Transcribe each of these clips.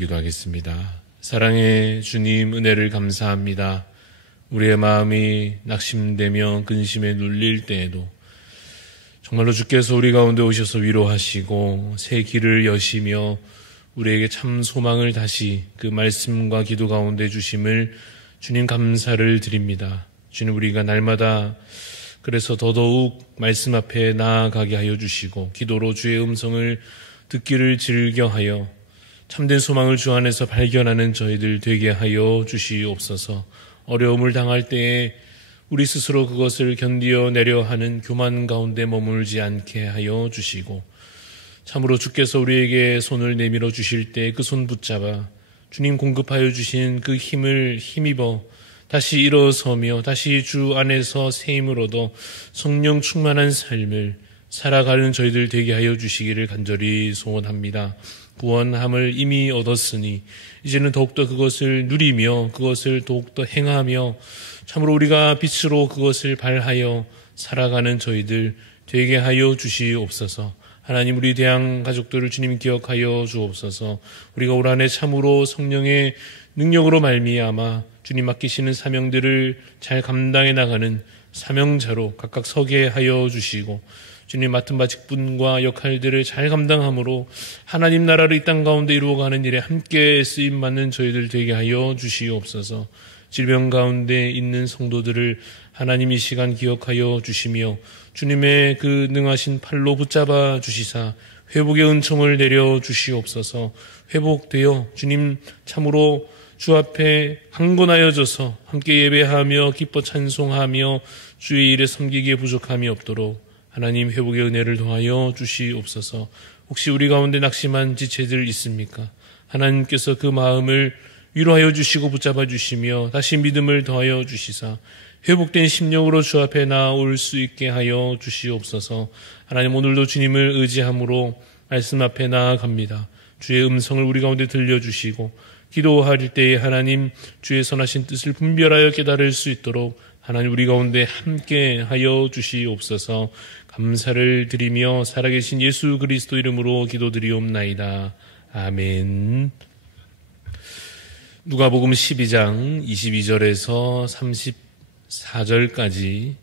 기도하시기도 하겠습니다. 사랑의 주님, 은혜를 감사합니다. 우리의 마음이 낙심되며 근심에 눌릴 때에도 정말로 주께서 우리 가운데 오셔서 위로하시고 새 길을 여시며 우리에게 참 소망을 다시 그 말씀과 기도 가운데 주심을 주님 감사를 드립니다. 주님, 우리가 날마다 그래서 더더욱 말씀 앞에 나아가게 하여 주시고 기도로 주의 음성을 듣기를 즐겨하여 참된 소망을 주 안에서 발견하는 저희들 되게 하여 주시옵소서. 어려움을 당할 때에 우리 스스로 그것을 견디어내려 하는 교만 가운데 머물지 않게 하여 주시고 참으로 주께서 우리에게 손을 내밀어 주실 때 그 손 붙잡아 주님 공급하여 주신 그 힘을 힘입어 다시 일어서며 다시 주 안에서 새 힘을 얻어 성령 충만한 삶을 살아가는 저희들 되게 하여 주시기를 간절히 소원합니다. 구원함을 이미 얻었으니 이제는 더욱더 그것을 누리며 그것을 더욱더 행하며 참으로 우리가 빛으로 그것을 발하여 살아가는 저희들 되게 하여 주시옵소서. 하나님, 우리 대한 가족들을 주님 기억하여 주옵소서. 우리가 올 한해 참으로 성령의 능력으로 말미암아 주님 맡기시는 사명들을 잘 감당해 나가는 사명자로 각각 서게 하여 주시고 주님 맡은 바 직분과 역할들을 잘 감당함으로 하나님 나라를 이 땅 가운데 이루어가는 일에 함께 쓰임받는 저희들 되게 하여 주시옵소서. 질병 가운데 있는 성도들을 하나님 이 시간 기억하여 주시며 주님의 그 능하신 팔로 붙잡아 주시사 회복의 은총을 내려 주시옵소서. 회복되어 주님 참으로 주 앞에 강건하여져서 함께 예배하며 기뻐 찬송하며 주의 일에 섬기기에 부족함이 없도록 하나님 회복의 은혜를 더하여 주시옵소서. 혹시 우리 가운데 낙심한 지체들 있습니까? 하나님께서 그 마음을 위로하여 주시고 붙잡아 주시며 다시 믿음을 더하여 주시사 회복된 심령으로 주 앞에 나올 수 있게 하여 주시옵소서. 하나님, 오늘도 주님을 의지함으로 말씀 앞에 나아갑니다. 주의 음성을 우리 가운데 들려주시고 기도할 때에 하나님 주의 선하신 뜻을 분별하여 깨달을 수 있도록 하나님 우리 가운데 함께 하여 주시옵소서. 감사를 드리며 살아계신 예수 그리스도 이름으로 기도드리옵나이다. 아멘. 누가복음 12장 22절에서 34절까지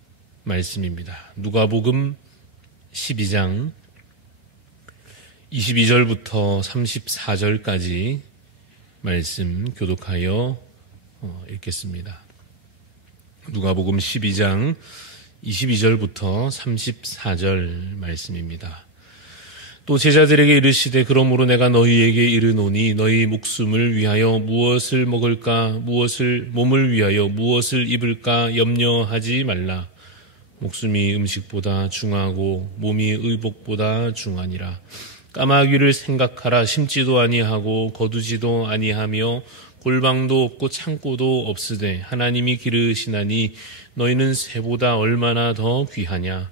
말씀입니다. 누가복음 12장 22절부터 34절까지 말씀 교독하여 읽겠습니다. 누가복음 12장 22절부터 34절 말씀입니다. 또 제자들에게 이르시되 그러므로 내가 너희에게 이르노니 너희 목숨을 위하여 무엇을 먹을까 무엇을 몸을 위하여 무엇을 입을까 염려하지 말라. 목숨이 음식보다 중하고 몸이 의복보다 중하니라. 까마귀를 생각하라. 심지도 아니하고 거두지도 아니하며 골방도 없고 창고도 없으되 하나님이 기르시나니 너희는 새보다 얼마나 더 귀하냐.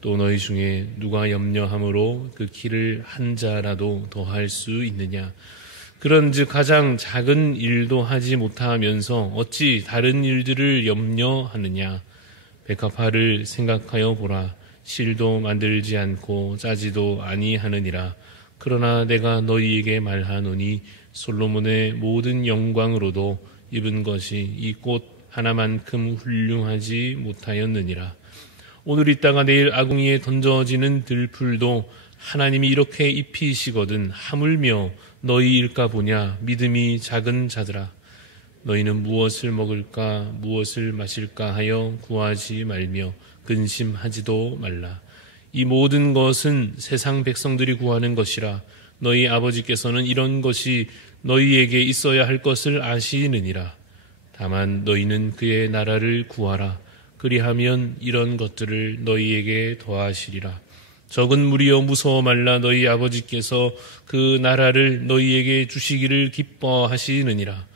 또 너희 중에 누가 염려함으로 그 키를 한 자라도 더할 수 있느냐. 그런즉 가장 작은 일도 하지 못하면서 어찌 다른 일들을 염려하느냐. 백합화를 생각하여 보라. 실도 만들지 않고 짜지도 아니하느니라. 그러나 내가 너희에게 말하노니 솔로몬의 모든 영광으로도 입은 것이 이 꽃 하나만큼 훌륭하지 못하였느니라. 오늘 있다가 내일 아궁이에 던져지는 들풀도 하나님이 이렇게 입히시거든 하물며 너희일까 보냐. 믿음이 작은 자들아, 너희는 무엇을 먹을까 무엇을 마실까 하여 구하지 말며 근심하지도 말라. 이 모든 것은 세상 백성들이 구하는 것이라. 너희 아버지께서는 이런 것이 너희에게 있어야 할 것을 아시느니라. 다만 너희는 그의 나라를 구하라. 그리하면 이런 것들을 너희에게 더하시리라. 적은 무리여 무서워 말라. 너희 아버지께서 그 나라를 너희에게 주시기를 기뻐하시느니라.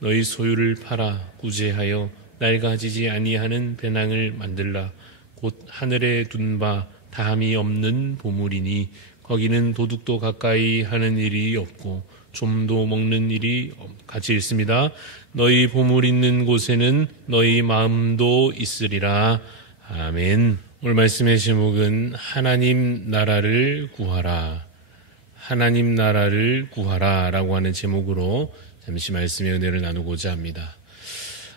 너희 소유를 팔아 구제하여 낡아지지 아니하는 배낭을 만들라. 곧 하늘에 둔 바 다함이 없는 보물이니 거기는 도둑도 가까이 하는 일이 없고 좀도 먹는 일이 같이 있습니다. 너희 보물 있는 곳에는 너희 마음도 있으리라. 아멘. 오늘 말씀의 제목은 하나님 나라를 구하라. 하나님 나라를 구하라 라고 하는 제목으로 잠시 말씀의 은혜를 나누고자 합니다.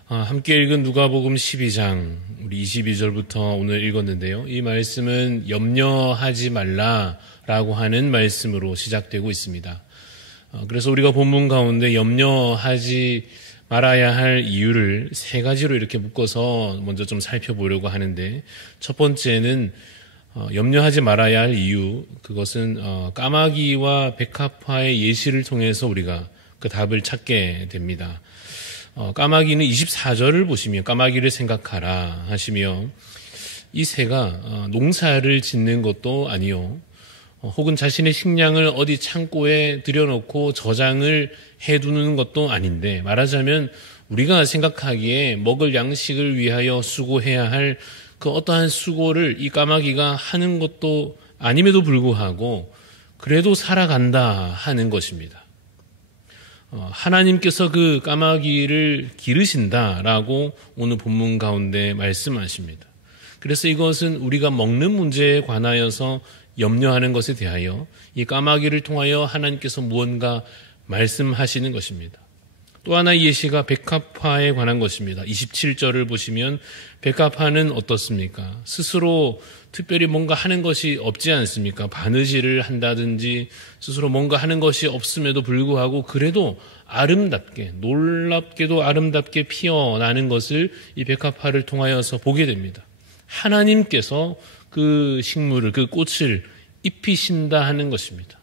함께 읽은 누가복음 12장 우리 22절부터 오늘 읽었는데요. 이 말씀은 염려하지 말라라고 하는 말씀으로 시작되고 있습니다. 그래서 우리가 본문 가운데 염려하지 말아야 할 이유를 세 가지로 이렇게 묶어서 먼저 좀 살펴보려고 하는데, 첫 번째는 염려하지 말아야 할 이유, 그것은 까마귀와 백합화의 예시를 통해서 우리가 그 답을 찾게 됩니다. 까마귀는 24절을 보시면 까마귀를 생각하라 하시며, 이 새가 농사를 짓는 것도 아니요, 혹은 자신의 식량을 어디 창고에 들여놓고 저장을 해두는 것도 아닌데, 말하자면 우리가 생각하기에 먹을 양식을 위하여 수고해야 할 그 어떠한 수고를 이 까마귀가 하는 것도 아님에도 불구하고 그래도 살아간다 하는 것입니다. 하나님께서 그 까마귀를 기르신다라고 오늘 본문 가운데 말씀하십니다. 그래서 이것은 우리가 먹는 문제에 관하여서 염려하는 것에 대하여 이 까마귀를 통하여 하나님께서 무언가 말씀하시는 것입니다. 또 하나의 예시가 백합화에 관한 것입니다. 27절을 보시면 백합화는 어떻습니까? 스스로 특별히 뭔가 하는 것이 없지 않습니까? 바느질을 한다든지 스스로 뭔가 하는 것이 없음에도 불구하고 그래도 아름답게, 놀랍게도 아름답게 피어나는 것을 이 백합화를 통하여서 보게 됩니다. 하나님께서 그 식물을, 그 꽃을 입히신다 하는 것입니다.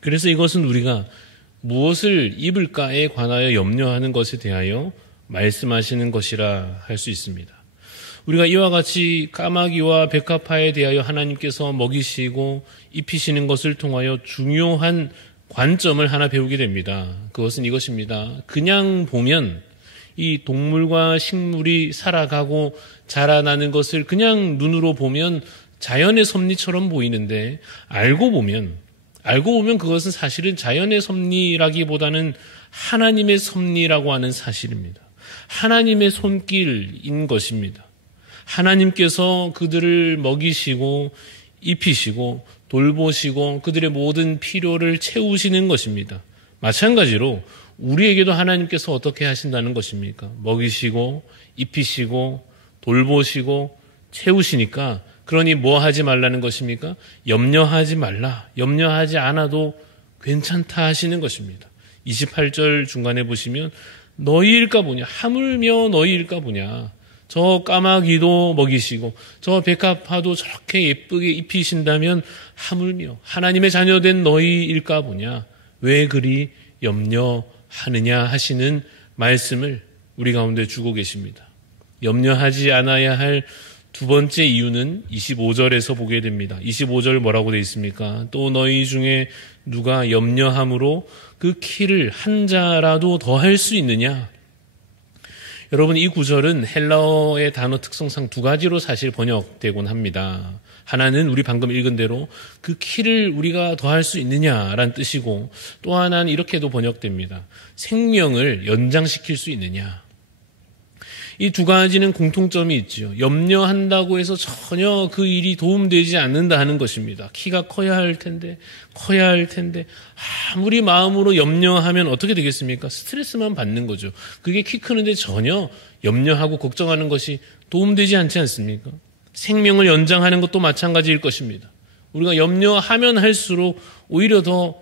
그래서 이것은 우리가 무엇을 입을까에 관하여 염려하는 것에 대하여 말씀하시는 것이라 할 수 있습니다. 우리가 이와 같이 까마귀와 백합화에 대하여 하나님께서 먹이시고 입히시는 것을 통하여 중요한 관점을 하나 배우게 됩니다. 그것은 이것입니다. 그냥 보면 이 동물과 식물이 살아가고 자라나는 것을 그냥 눈으로 보면 자연의 섭리처럼 보이는데, 알고 보면 그것은 사실은 자연의 섭리라기보다는 하나님의 섭리라고 하는 사실입니다. 하나님의 손길인 것입니다. 하나님께서 그들을 먹이시고 입히시고 돌보시고 그들의 모든 필요를 채우시는 것입니다. 마찬가지로 우리에게도 하나님께서 어떻게 하신다는 것입니까? 먹이시고 입히시고 돌보시고 채우시니까, 그러니 뭐 하지 말라는 것입니까? 염려하지 말라. 염려하지 않아도 괜찮다 하시는 것입니다. 28절 중간에 보시면 너희일까 보냐, 하물며 너희일까 보냐. 저 까마귀도 먹이시고 저 백합화도 저렇게 예쁘게 입히신다면 하물며 하나님의 자녀된 너희일까 보냐. 왜 그리 염려하느냐 하시는 말씀을 우리 가운데 주고 계십니다. 염려하지 않아야 할 두 번째 이유는 25절에서 보게 됩니다. 25절 뭐라고 되어 있습니까? 또 너희 중에 누가 염려함으로 그 키를 한 자라도 더 할 수 있느냐? 여러분, 이 구절은 헬라어의 단어 특성상 두 가지로 사실 번역되곤 합니다. 하나는 우리 방금 읽은 대로 그 키를 우리가 더 할 수 있느냐라는 뜻이고, 또 하나는 이렇게도 번역됩니다. 생명을 연장시킬 수 있느냐? 이 두 가지는 공통점이 있죠. 염려한다고 해서 전혀 그 일이 도움되지 않는다 하는 것입니다. 키가 커야 할 텐데 아무리 마음으로 염려하면 어떻게 되겠습니까? 스트레스만 받는 거죠. 그게 키 크는데 전혀 염려하고 걱정하는 것이 도움되지 않지 않습니까? 생명을 연장하는 것도 마찬가지일 것입니다. 우리가 염려하면 할수록 오히려 더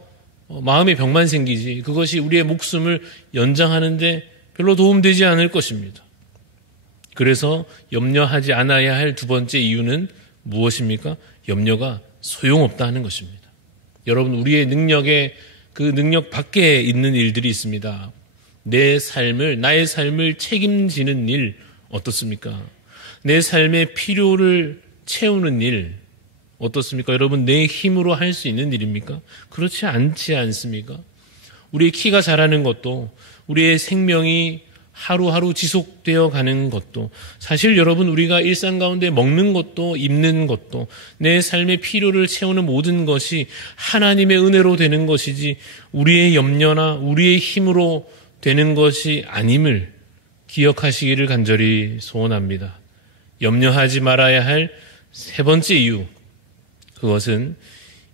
마음의 병만 생기지, 그것이 우리의 목숨을 연장하는데 별로 도움되지 않을 것입니다. 그래서 염려하지 않아야 할 두 번째 이유는 무엇입니까? 염려가 소용없다 하는 것입니다. 여러분, 우리의 능력에, 그 능력 밖에 있는 일들이 있습니다. 나의 삶을 책임지는 일 어떻습니까? 내 삶의 필요를 채우는 일 어떻습니까? 여러분, 내 힘으로 할 수 있는 일입니까? 그렇지 않지 않습니까? 우리의 키가 자라는 것도, 우리의 생명이 하루하루 지속되어 가는 것도, 사실 여러분, 우리가 일상 가운데 먹는 것도 입는 것도 내 삶의 필요를 채우는 모든 것이 하나님의 은혜로 되는 것이지 우리의 염려나 우리의 힘으로 되는 것이 아님을 기억하시기를 간절히 소원합니다. 염려하지 말아야 할 세 번째 이유, 그것은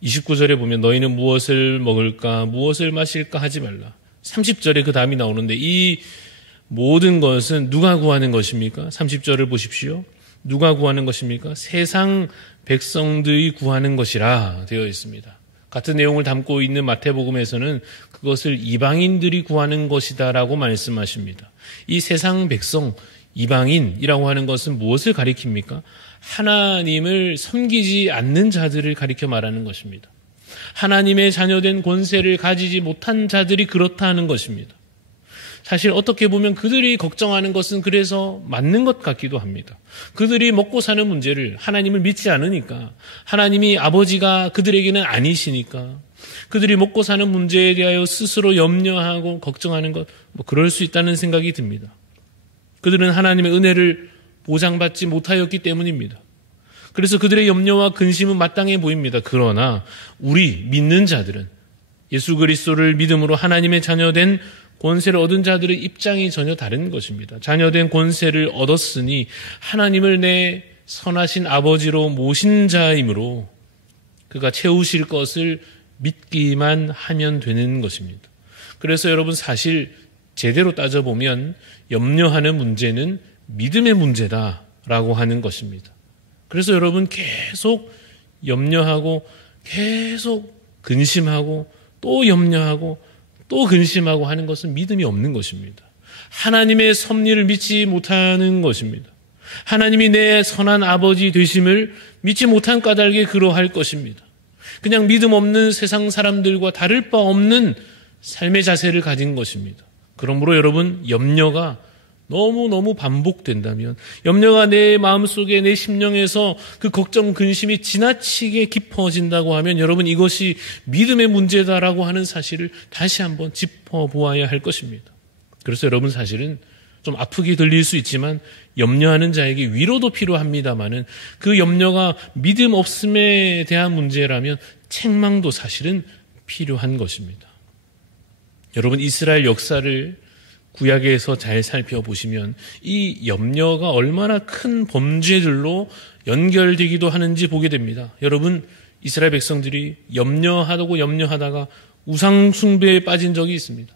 29절에 보면 너희는 무엇을 먹을까 무엇을 마실까 하지 말라. 30절에 그 다음이 나오는데 이 모든 것은 누가 구하는 것입니까? 30절을 보십시오. 누가 구하는 것입니까? 세상 백성들이 구하는 것이라 되어 있습니다. 같은 내용을 담고 있는 마태복음에서는 그것을 이방인들이 구하는 것이다라고 말씀하십니다. 이 세상 백성, 이방인이라고 하는 것은 무엇을 가리킵니까? 하나님을 섬기지 않는 자들을 가리켜 말하는 것입니다. 하나님의 자녀된 권세를 가지지 못한 자들이 그렇다는 것입니다. 사실 어떻게 보면 그들이 걱정하는 것은 그래서 맞는 것 같기도 합니다. 그들이 먹고 사는 문제를 하나님을 믿지 않으니까, 하나님이 아버지가 그들에게는 아니시니까, 그들이 먹고 사는 문제에 대하여 스스로 염려하고 걱정하는 것, 그럴 수 있다는 생각이 듭니다. 그들은 하나님의 은혜를 보장받지 못하였기 때문입니다. 그래서 그들의 염려와 근심은 마땅해 보입니다. 그러나 우리 믿는 자들은, 예수 그리스도를 믿음으로 하나님의 자녀된 권세를 얻은 자들의 입장이 전혀 다른 것입니다. 자녀된 권세를 얻었으니 하나님을 내 선하신 아버지로 모신 자이므로 그가 채우실 것을 믿기만 하면 되는 것입니다. 그래서 여러분, 사실 제대로 따져보면 염려하는 문제는 믿음의 문제다라고 하는 것입니다. 그래서 여러분, 계속 염려하고 계속 근심하고 또 염려하고 또 근심하고 하는 것은 믿음이 없는 것입니다. 하나님의 섭리를 믿지 못하는 것입니다. 하나님이 내 선한 아버지 되심을 믿지 못한 까닭에 그러할 것입니다. 그냥 믿음 없는 세상 사람들과 다를 바 없는 삶의 자세를 가진 것입니다. 그러므로 여러분, 염려가 너무너무 반복된다면, 염려가 내 마음속에, 내 심령에서 그 걱정, 근심이 지나치게 깊어진다고 하면 여러분, 이것이 믿음의 문제다라고 하는 사실을 다시 한번 짚어보아야 할 것입니다. 그래서 여러분, 사실은 좀 아프게 들릴 수 있지만 염려하는 자에게 위로도 필요합니다마는 그 염려가 믿음 없음에 대한 문제라면 책망도 사실은 필요한 것입니다. 여러분, 이스라엘 역사를 구약에서 잘 살펴보시면 이 염려가 얼마나 큰 범죄들로 연결되기도 하는지 보게 됩니다. 여러분, 이스라엘 백성들이 염려하다가 우상 숭배에 빠진 적이 있습니다.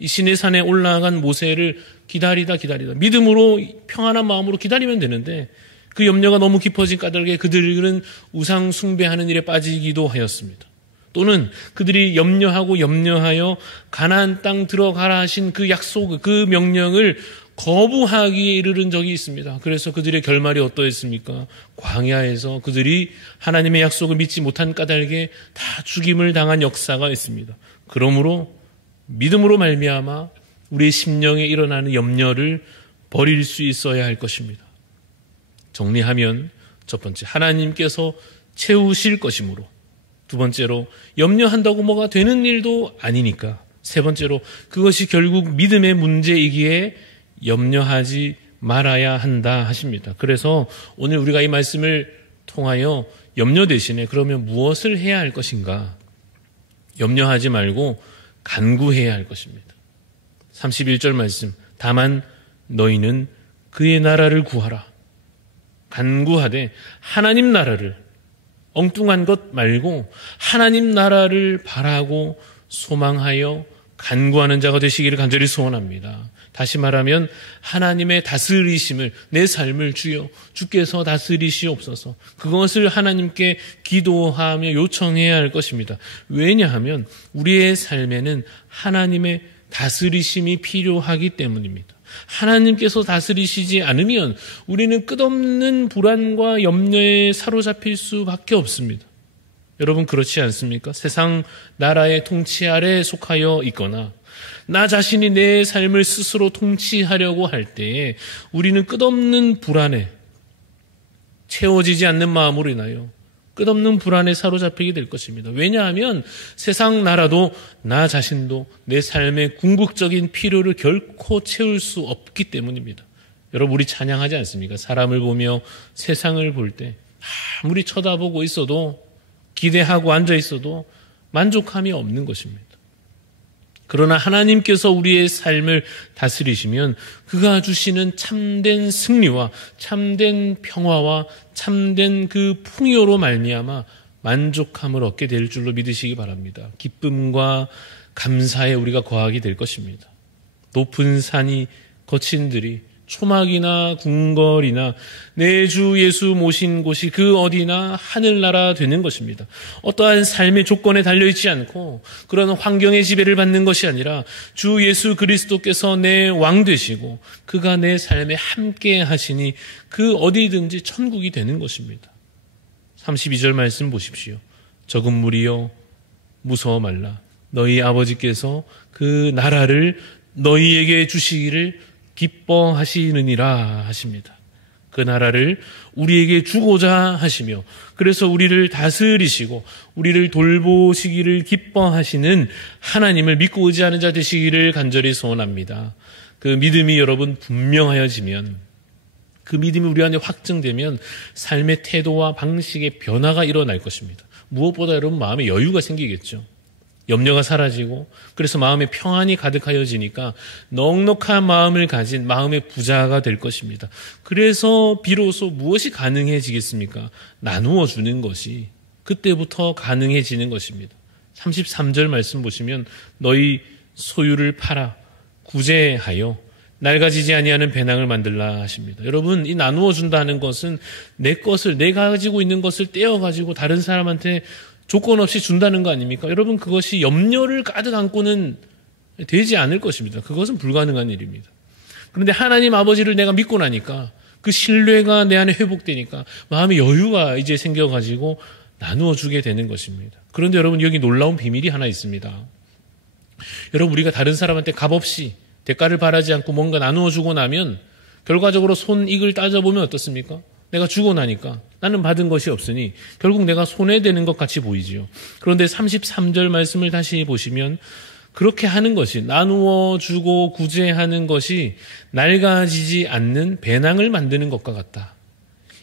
이 시내산에 올라간 모세를 기다리다 믿음으로 평안한 마음으로 기다리면 되는데 그 염려가 너무 깊어진 까닭에 그들은 우상 숭배하는 일에 빠지기도 하였습니다. 또는 그들이 염려하여 가나안 땅 들어가라 하신 그 약속, 그 명령을 거부하기에 이르는 적이 있습니다. 그래서 그들의 결말이 어떠했습니까? 광야에서 그들이 하나님의 약속을 믿지 못한 까닭에 다 죽임을 당한 역사가 있습니다. 그러므로 믿음으로 말미암아 우리의 심령에 일어나는 염려를 버릴 수 있어야 할 것입니다. 정리하면 첫 번째, 하나님께서 채우실 것이므로. 두 번째로, 염려한다고 뭐가 되는 일도 아니니까. 세 번째로, 그것이 결국 믿음의 문제이기에 염려하지 말아야 한다 하십니다. 그래서 오늘 우리가 이 말씀을 통하여 염려 대신에 그러면 무엇을 해야 할 것인가? 염려하지 말고 간구해야 할 것입니다. 31절 말씀, 다만 너희는 그의 나라를 구하라. 간구하되 하나님 나라를, 엉뚱한 것 말고 하나님 나라를 바라고 소망하여 간구하는 자가 되시기를 간절히 소원합니다. 다시 말하면 하나님의 다스리심을, 내 삶을 주께서 다스리시옵소서, 그것을 하나님께 기도하며 요청해야 할 것입니다. 왜냐하면 우리의 삶에는 하나님의 다스리심이 필요하기 때문입니다. 하나님께서 다스리시지 않으면 우리는 끝없는 불안과 염려에 사로잡힐 수밖에 없습니다. 여러분, 그렇지 않습니까? 세상 나라의 통치 아래 속하여 있거나 나 자신이 내 삶을 스스로 통치하려고 할 때에 우리는 끝없는 불안에, 채워지지 않는 마음으로 인하여 끝없는 불안에 사로잡히게 될 것입니다. 왜냐하면 세상 나라도 나 자신도 내 삶의 궁극적인 필요를 결코 채울 수 없기 때문입니다. 여러분, 우리 찬양하지 않습니까? 사람을 보며 세상을 볼 때 아무리 쳐다보고 있어도, 기대하고 앉아 있어도 만족함이 없는 것입니다. 그러나 하나님께서 우리의 삶을 다스리시면 그가 주시는 참된 승리와 참된 평화와 참된 그 풍요로 말미암아 만족함을 얻게 될 줄로 믿으시기 바랍니다. 기쁨과 감사에 우리가 거하게 될 것입니다. 높은 산이 거친 들이 초막이나 궁궐이나 내 주 예수 모신 곳이 그 어디나 하늘나라 되는 것입니다. 어떠한 삶의 조건에 달려있지 않고 그런 환경의 지배를 받는 것이 아니라 주 예수 그리스도께서 내 왕 되시고 그가 내 삶에 함께 하시니 그 어디든지 천국이 되는 것입니다. 32절 말씀 보십시오. 적은 무리여 무서워 말라. 너희 아버지께서 그 나라를 너희에게 주시기를 기뻐하시느니라 하십니다. 그 나라를 우리에게 주고자 하시며 그래서 우리를 다스리시고 우리를 돌보시기를 기뻐하시는 하나님을 믿고 의지하는 자 되시기를 간절히 소원합니다. 그 믿음이 여러분 분명하여지면, 그 믿음이 우리 안에 확증되면 삶의 태도와 방식의 변화가 일어날 것입니다. 무엇보다 여러분 마음에 여유가 생기겠죠. 염려가 사라지고 그래서 마음에 평안이 가득하여지니까 넉넉한 마음을 가진 마음의 부자가 될 것입니다. 그래서 비로소 무엇이 가능해지겠습니까? 나누어 주는 것이 그때부터 가능해지는 것입니다. 33절 말씀 보시면 너희 소유를 팔아 구제하여 낡아지지 아니하는 배낭을 만들라 하십니다. 여러분, 이 나누어 준다는 것은 내 것을, 내가 가지고 있는 것을 떼어가지고 다른 사람한테 조건 없이 준다는 거 아닙니까? 여러분, 그것이 염려를 가득 안고는 되지 않을 것입니다. 그것은 불가능한 일입니다. 그런데 하나님 아버지를 내가 믿고 나니까 그 신뢰가 내 안에 회복되니까 마음의 여유가 이제 생겨가지고 나누어 주게 되는 것입니다. 그런데 여러분, 여기 놀라운 비밀이 하나 있습니다. 여러분, 우리가 다른 사람한테 값없이 대가를 바라지 않고 뭔가 나누어 주고 나면 결과적으로 손익을 따져보면 어떻습니까? 내가 주고 나니까 나는 받은 것이 없으니 결국 내가 손해되는 것 같이 보이지요. 그런데 33절 말씀을 다시 보시면 그렇게 하는 것이, 나누어 주고 구제하는 것이 낡아지지 않는 배낭을 만드는 것과 같다.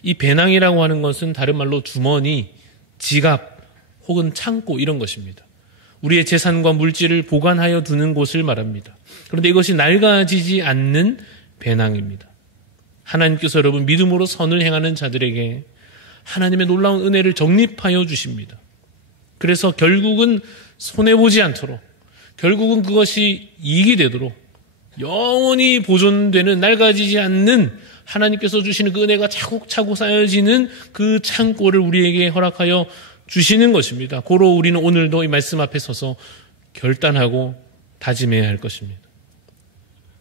이 배낭이라고 하는 것은 다른 말로 주머니, 지갑 혹은 창고 이런 것입니다. 우리의 재산과 물질을 보관하여 두는 곳을 말합니다. 그런데 이것이 낡아지지 않는 배낭입니다. 하나님께서 여러분 믿음으로 선을 행하는 자들에게 하나님의 놀라운 은혜를 적립하여 주십니다. 그래서 결국은 손해보지 않도록, 결국은 그것이 이익이 되도록 영원히 보존되는, 낡아지지 않는 하나님께서 주시는 그 은혜가 차곡차곡 쌓여지는 그 창고를 우리에게 허락하여 주시는 것입니다. 고로 우리는 오늘도 이 말씀 앞에 서서 결단하고 다짐해야 할 것입니다.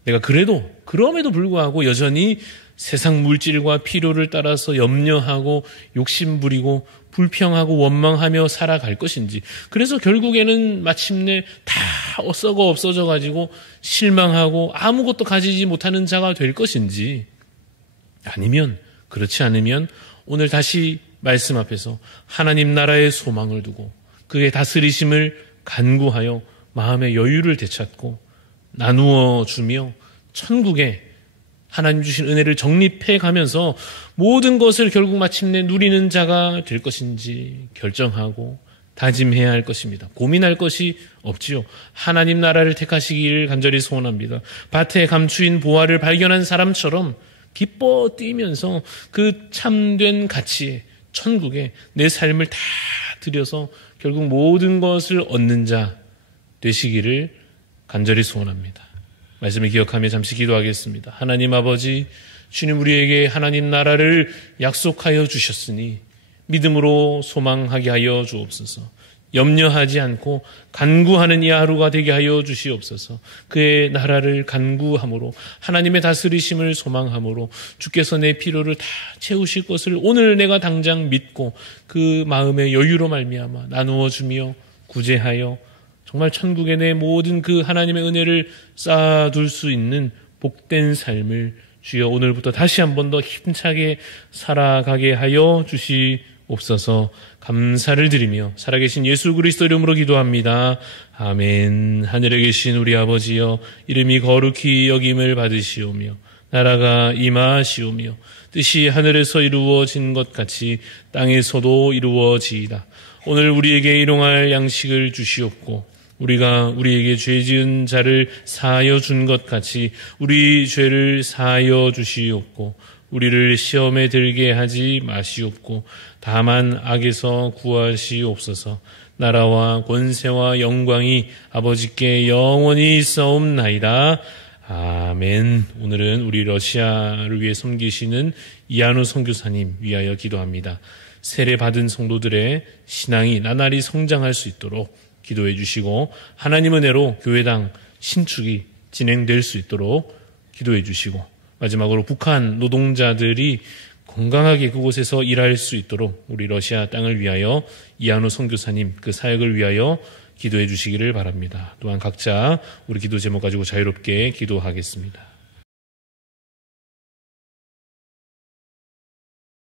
내가 그럼에도 불구하고 여전히 세상 물질과 필요를 따라서 염려하고 욕심부리고 불평하고 원망하며 살아갈 것인지, 그래서 결국에는 마침내 다 썩어 없어져 가지고 실망하고 아무것도 가지지 못하는 자가 될 것인지, 아니면 그렇지 않으면 오늘 다시 말씀 앞에서 하나님 나라의 소망을 두고 그의 다스리심을 간구하여 마음의 여유를 되찾고 나누어 주며 천국에 하나님 주신 은혜를 적립해 가면서 모든 것을 결국 마침내 누리는 자가 될 것인지 결정하고 다짐해야 할 것입니다. 고민할 것이 없지요. 하나님 나라를 택하시기를 간절히 소원합니다. 밭에 감추인 보화를 발견한 사람처럼 기뻐 뛰면서 그 참된 가치에, 천국에 내 삶을 다 들여서 결국 모든 것을 얻는 자 되시기를 간절히 소원합니다. 말씀을 기억하며 잠시 기도하겠습니다. 하나님 아버지, 주님 우리에게 하나님 나라를 약속하여 주셨으니 믿음으로 소망하게 하여 주옵소서. 염려하지 않고 간구하는 이 하루가 되게 하여 주시옵소서. 그의 나라를 간구함으로, 하나님의 다스리심을 소망함으로 주께서 내 필요를 다 채우실 것을 오늘 내가 당장 믿고 그 마음의 여유로 말미암아 나누어 주며 구제하여 정말 천국에 내 모든 그 하나님의 은혜를 쌓아둘 수 있는 복된 삶을 주여 오늘부터 다시 한 번 더 힘차게 살아가게 하여 주시옵소서. 감사를 드리며 살아계신 예수 그리스도 이름으로 기도합니다. 아멘. 하늘에 계신 우리 아버지여, 이름이 거룩히 여김을 받으시오며 나라가 임하시오며 뜻이 하늘에서 이루어진 것 같이 땅에서도 이루어지이다. 오늘 우리에게 일용할 양식을 주시옵고 우리가 우리에게 죄 지은 자를 사하여 준 것 같이 우리 죄를 사하여 주시옵고 우리를 시험에 들게 하지 마시옵고 다만 악에서 구하시옵소서. 나라와 권세와 영광이 아버지께 영원히 있사옵나이다. 아멘. 오늘은 우리 러시아를 위해 섬기시는 이한우 선교사님 위하여 기도합니다. 세례받은 성도들의 신앙이 나날이 성장할 수 있도록 기도해 주시고 하나님 은혜로 교회당 신축이 진행될 수 있도록 기도해 주시고 마지막으로 북한 노동자들이 건강하게 그곳에서 일할 수 있도록 우리 러시아 땅을 위하여 이한우 선교사님 그 사역을 위하여 기도해 주시기를 바랍니다. 또한 각자 우리 기도 제목 가지고 자유롭게 기도하겠습니다.